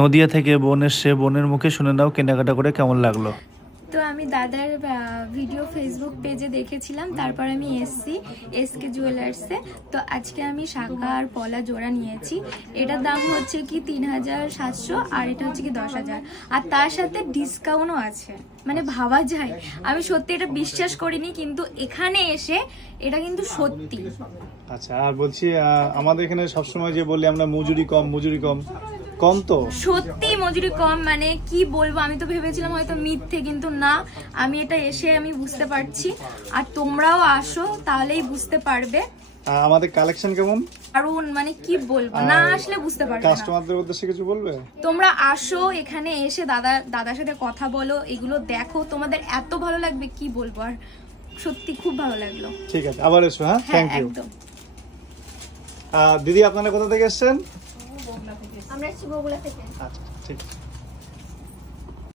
নদিয়া থেকে বোন এসছে, বোনের মুখে শুনে নাও কেনাকাটা করে কেমন লাগলো। তো আমি দাদার ভিডিও ফেসবুক পেজে দেখেছিলাম, তারপর আমি এসছি এসকে জুয়েলার্সে। তো আজকে আমি শাখা আর পলা জোড়া নিয়েছি। এটার দাম হচ্ছে কি 3700 আর এটা হচ্ছে কি 10,000, আর তার সাথে ডিসকাউন্টও আছে। মানে ভাবা যায়, আমি সত্যি এটা বিশ্বাস করিনি, কিন্তু এখানে এসে এটা কিন্তু সত্যি। আচ্ছা, আর বলছি আমাদের এখানে সবসময় যে বলি আমরা মজুরি কম মজুরি কম, কম তো সত্যি মজুরি কম। মানে কি বলবো, আমি তো ভেবেছিলাম হয়তো মিথ্যে, কিন্তু না, আমি এটা এসে আমি বুঝতে পারছি। আর তোমরাও আসো, তাহলেই বুঝতে পারবে আমাদের কালেকশন কেমন। কারণ মানে কি বলবো, না আসলে বুঝতে পারবে না। কাস্টমারদের উদ্দেশ্যে কিছু বলবে? তোমরা আসো, এখানে এসে দাদার সাথে কথা বলো, এগুলো দেখো, তোমাদের এত ভালো লাগবে কি বলবো। আর সত্যি খুব ভালো লাগলো। ঠিক আছে, আবার এসো। হ্যাঁ, থ্যাংক ইউ। একদম। দিদি আপনারা কোথা থেকে এসেছেন? আমরা এসেছি বগুড়া থেকে। আচ্ছা, ঠিক আছে।